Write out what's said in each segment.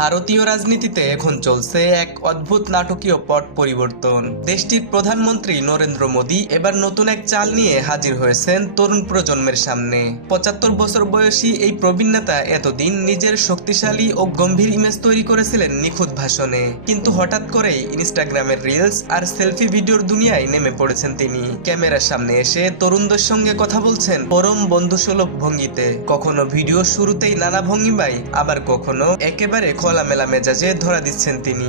ভারতীয় রাজনীতিতে এখন চলছে এক অদ্ভুত নাটকীয় পট পরিবর্তন। দেশটির প্রধানমন্ত্রী নরেন্দ্র মোদী এবার নতুন এক চাল নিয়ে হাজির হয়েছেন তরুণ প্রজন্মের সামনে। ৭৫ বছর বয়সী এই প্রবীণ নেতা এতদিন নিজের শক্তিশালী ও গম্ভীর ইমেজ তৈরি করেছিলেন নিখুঁত ভাষণে, কিন্তু হঠাৎ করেই ইনস্টাগ্রামের রিলস আর সেলফি ভিডিওর দুনিয়ায় নেমে পড়েছেন তিনি। ক্যামেরার সামনে এসে তরুণদের সঙ্গে কথা বলছেন পরম বন্ধুসুলভ ভঙ্গিতে, কখনো ভিডিও শুরুতেই নানা ভঙ্গিমায়, আবার কখনো একেবারে খোলামেলা মেজাজে ধরা দিচ্ছেন তিনি।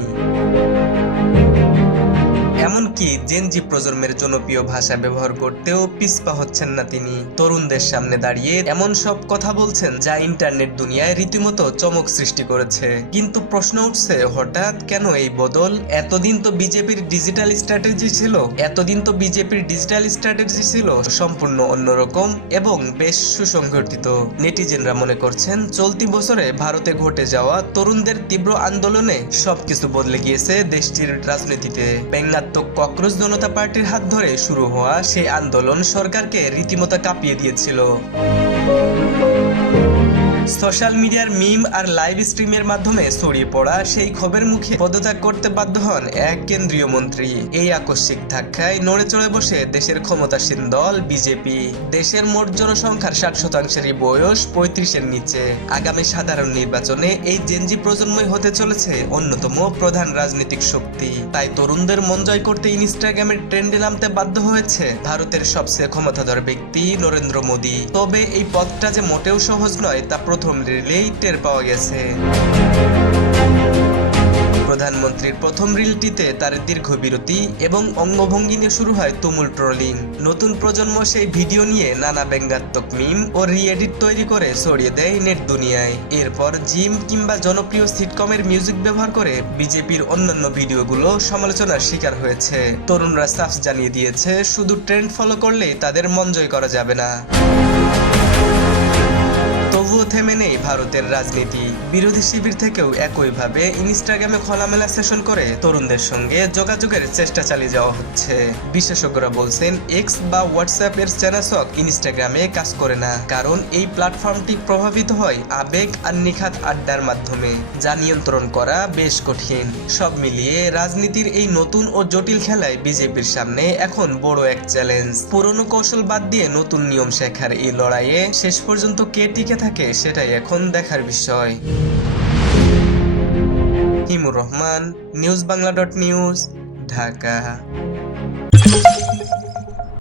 এমনকি জেনজি প্রজন্মের জনপ্রিয় ভাষা ব্যবহার করতেও পিছপা হচ্ছেন না তিনি। তরুণদের সামনে দাঁড়িয়ে এমন সব কথা বলছেন যা ইন্টারনেট দুনিয়ায় রীতিমতো চমক সৃষ্টি করেছে। কিন্তু প্রশ্ন উঠছে, হঠাৎ কেন এই বদল? এতদিন তো বিজেপির ডিজিটাল স্ট্র্যাটেজি ছিল সম্পূর্ণ অন্যরকম এবং বেশ সুসংগঠিত। নেটিজেনরা মনে করছেন চলতি বছরে ভারতে ঘটে যাওয়া তরুণদের তীব্র আন্দোলনে সবকিছু বদলে গিয়েছে দেশটির রাজনীতিতে। ককরোচ জনতা পার্টির হাত ধরে শুরু হওয়া সেই আন্দোলন সরকারকে রীতিমতো কাঁপিয়ে দিয়েছিল। সোশ্যাল মিডিয়ার মিম আর লাইভ স্ট্রিমের মাধ্যমে ছড়িয়ে পড়া সেই ক্ষোভের মুখে পদত্যাগ করতে বাধ্য হন এক কেন্দ্রীয় মন্ত্রী। এই আকস্মিক ধাক্কায় নড়ে চড়ে বসে দেশের ক্ষমতাসীন দল বিজেপি। দেশের মোট জনসংখ্যার ৬০%-এরই বয়স ৩৫-এর নিচে। আগামী সাধারণ নির্বাচনে এই জেনজি প্রজন্মই হতে চলেছে অন্যতম প্রধান রাজনৈতিক শক্তি। তাই তরুণদের মন জয় করতে ইনস্টাগ্রামের ট্রেন্ডে নামতে বাধ্য হয়েছে ভারতের সবচেয়ে ক্ষমতাধর ব্যক্তি নরেন্দ্র মোদী। তবে এই পথটা যে মোটেও সহজ নয় তা প্রথম রিলেই টের পাওয়া গেছে। প্রধানমন্ত্রীর প্রথম রিলটিতে তার দীর্ঘ বিরতি এবং অঙ্গভঙ্গি নিয়ে শুরু হয় তুমুল ট্রোলিং। নতুন প্রজন্ম সেই ভিডিও নিয়ে নানা ব্যঙ্গাত্মক মিম ও রি-এডিট তৈরি করে ছড়িয়ে দেয় নেট দুনিয়ায়। এরপর জিম কিংবা জনপ্রিয় সিটকমের মিউজিক ব্যবহার করে বিজেপির অন্যান্য ভিডিওগুলো সমালোচনার শিকার হয়েছে। তরুণরা সাফ জানিয়ে দিয়েছে, শুধু ট্রেন্ড ফলো করলেই তাদের মন জয় করা যাবে না। তবুও থেমে নেই ভারতের রাজনীতি। বিরোধী শিবির থেকেও একইভাবে ইনস্টাগ্রামে খোলামেলা সেশন করে তরুণদের সঙ্গে যোগাযোগের চেষ্টা চালিয়ে যাওয়া হচ্ছে। বিশেষজ্ঞরা বলছেন, এক্স বা হোয়াটসঅ্যাপ এর চ্যানেলসক ইনস্টাগ্রামে কাজ করে না, কারণ এই প্ল্যাটফর্মটি প্রভাবিত হয় আবেগ আর নিখাত আড্ডার মাধ্যমে, যা নিয়ন্ত্রণ করা বেশ কঠিন। সব মিলিয়ে রাজনীতির এই নতুন ও জটিল খেলায় বিজেপির সামনে এখন বড় এক চ্যালেঞ্জ। পুরনো কৌশল বাদ দিয়ে নতুন নিয়ম শেখার এই লড়াইয়ে শেষ পর্যন্ত কে টিকে থাকে সেটাই এখন দেখার বিষয়। হিমুর রহমান, নিউজ বাংলা.নিউজ, ঢাকা।